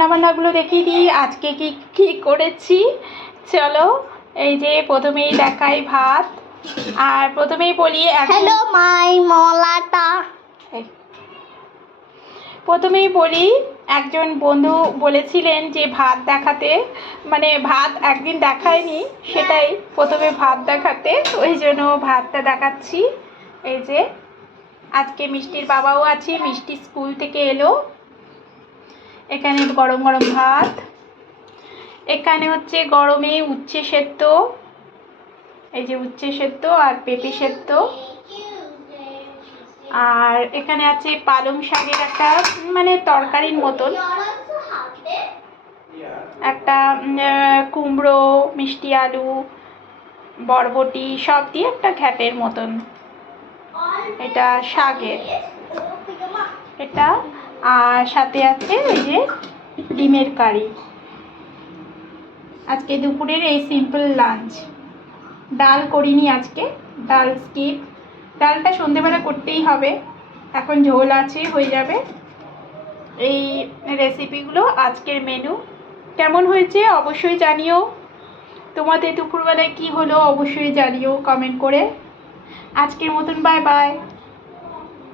রান্নাবান্নাগুলো দেখিয়ে দিই আজকে কি কি করেছি। চলো, এই যে প্রথমেই দেখাই ভাত। আর প্রথমেই বলি হ্যালো মাই মলাটা। প্রথমেই বলি, একজন বন্ধু বলেছিলেন যে ভাত দেখাতে, মানে ভাত একদিন দেখায়নি, সেটাই প্রথমে ভাত দেখাতে, ওই জন্য ভাতটা দেখাচ্ছি। এই যে আজকে মিষ্টির বাবাও আছে, মিষ্টি স্কুল থেকে এলো। এখানে গরম গরম ভাত, এখানে হচ্ছে গরমে উচ্ছে সেদ্ধ, এই যে উচ্ছে সেদ্ধ আর পেঁপে সেদ্ধ। আর এখানে আছে পালং শাকের একটা মানে তরকারির মতন, একটা কুমড়ো, মিষ্টি আলু, বরবটি সব দিয়ে একটা ঘ্যাটের মতন, এটা শাকের এটা। আর সাথে আছে এই যে ডিমের কারি। আজকে দুপুরের এই সিম্পল লাঞ্চ। ডাল করিনি আজকে, ডাল স্কিপ, ডালটা সন্ধেবেলা করতেই হবে, এখন ঝোল আছে, হয়ে যাবে। এই রেসিপিগুলো আজকের মেনু। কেমন হয়েছে অবশ্যই জানিও, তোমাদের দুপুরবেলায় কি হলো অবশ্যই জানিও কমেন্ট করে। আজকের মতন বাই বাই।